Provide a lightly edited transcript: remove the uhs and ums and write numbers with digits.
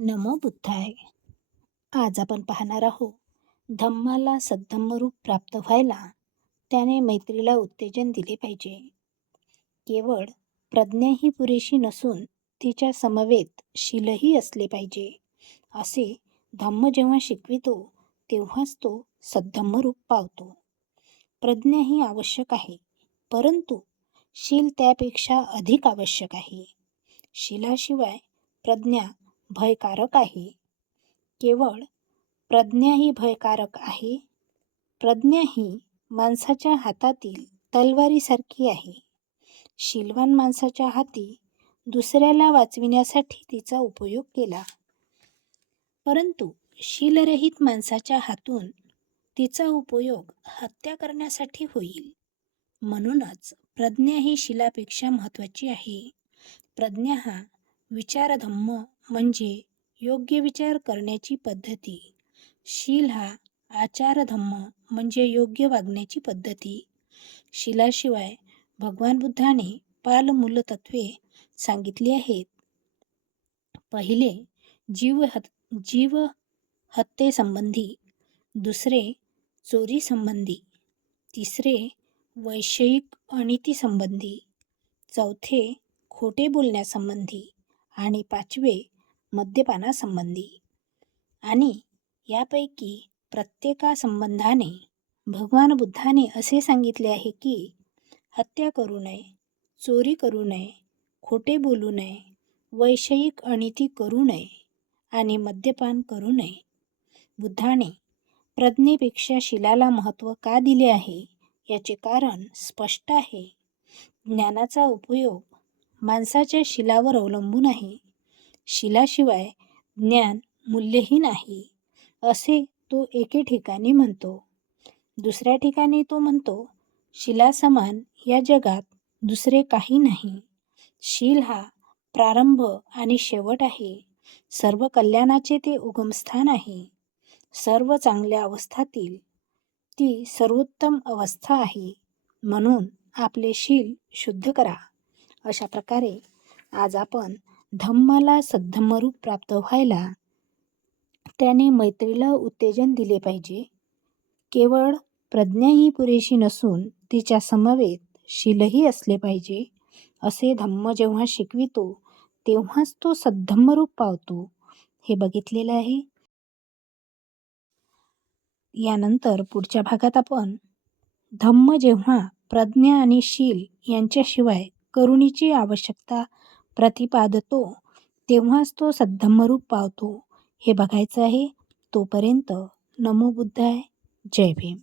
नमो बुद्धाय. आज आपण पाहणार आहोत धम्माला सद्धम्मरूप प्राप्त व्हायला त्याने मैत्रीला उत्तेजन दिले पाहिजे. केवळ प्रज्ञा ही पुरेशी नसून तिच्या समवेत शीलही असले पाहिजे. असे धम्म जेव्हा शिकवितो तेव्हाच तो सद्धम्मरूप पावतो. प्रज्ञा ही आवश्यक आहे, परंतु शील त्यापेक्षा अधिक आवश्यक आहे. शीलाशिवाय प्रज्ञा भयकारक आहे. केवळ प्रज्ञा ही भयकारक आहे. प्रज्ञा ही माणसाच्या हातातील तलवारीसारखी आहे. शीलवान माणसाच्या हाती दुसऱ्याला वाचविण्यासाठी तिचा उपयोग केला, परंतु शीलरहित माणसाच्या हातून तिचा उपयोग हत्या करण्यासाठी होईल. म्हणूनच प्रज्ञा ही शीलापेक्षा महत्त्वाची आहे. प्रज्ञा हा विचारधम्म म्हणजे योग्य विचार करण्याची पद्धती. शील हा आचारधम्म म्हणजे योग्य वागण्याची पद्धती. शीलाशिवाय भगवान बुद्धाने पालमूलतत्वे सांगितली आहेत. पहिले जीव हत्येसंबंधी, दुसरे चोरी संबंधी, तिसरे वैषयिक अनितीसंबंधी, चौथे खोटे बोलण्यासंबंधी आणि पाचवे मद्यपानासंबंधी. आणि यापैकी प्रत्येकासंबंधाने भगवान बुद्धाने असे सांगितले आहे की हत्या करू नये, चोरी करू नये, खोटे बोलू नये, वैषयिक अनिती करू नये आणि मद्यपान करू नये. बुद्धाने प्रज्ञेपेक्षा शीलाला महत्त्व का दिले आहे याचे कारण स्पष्ट आहे. ज्ञानाचा उपयोग माणसाच्या शीलावर अवलंबून आहे. शीलाशिवाय ज्ञान मूल्यहीन आहे असे तो एके ठिकाणी म्हणतो. दुसऱ्या ठिकाणी तो म्हणतो शीलासमान या जगात दुसरे काही नाही. शील हा प्रारंभ आणि शेवट आहे. सर्व कल्याणाचे ते उगमस्थान आहे. सर्व चांगल्या अवस्थातील ती सर्वोत्तम अवस्था आहे. म्हणून आपले शील शुद्ध करा. अशा प्रकारे आज आपण धम्माला सद्धम्मरूप प्राप्त व्हायला त्याने मैत्रीला उत्तेजन दिले पाहिजे. केवळ प्रज्ञा ही पुरेशी नसून तिच्या समवेत शीलही असले पाहिजे. असे धम्म जेव्हा शिकवितो तेव्हाच तो सद्धम्मरूप पावतो, हे बघितलेलं आहे. यानंतर पुढच्या भागात आपण धम्म जेव्हा प्रज्ञा आणि शील यांच्याशिवाय करुणीची आवश्यकता प्रतिपादतो तेव्हाच तो सद्धम्मरूप पावतो, हे बघायचं आहे. तोपर्यंत नमो बुद्धाय. जय भीम.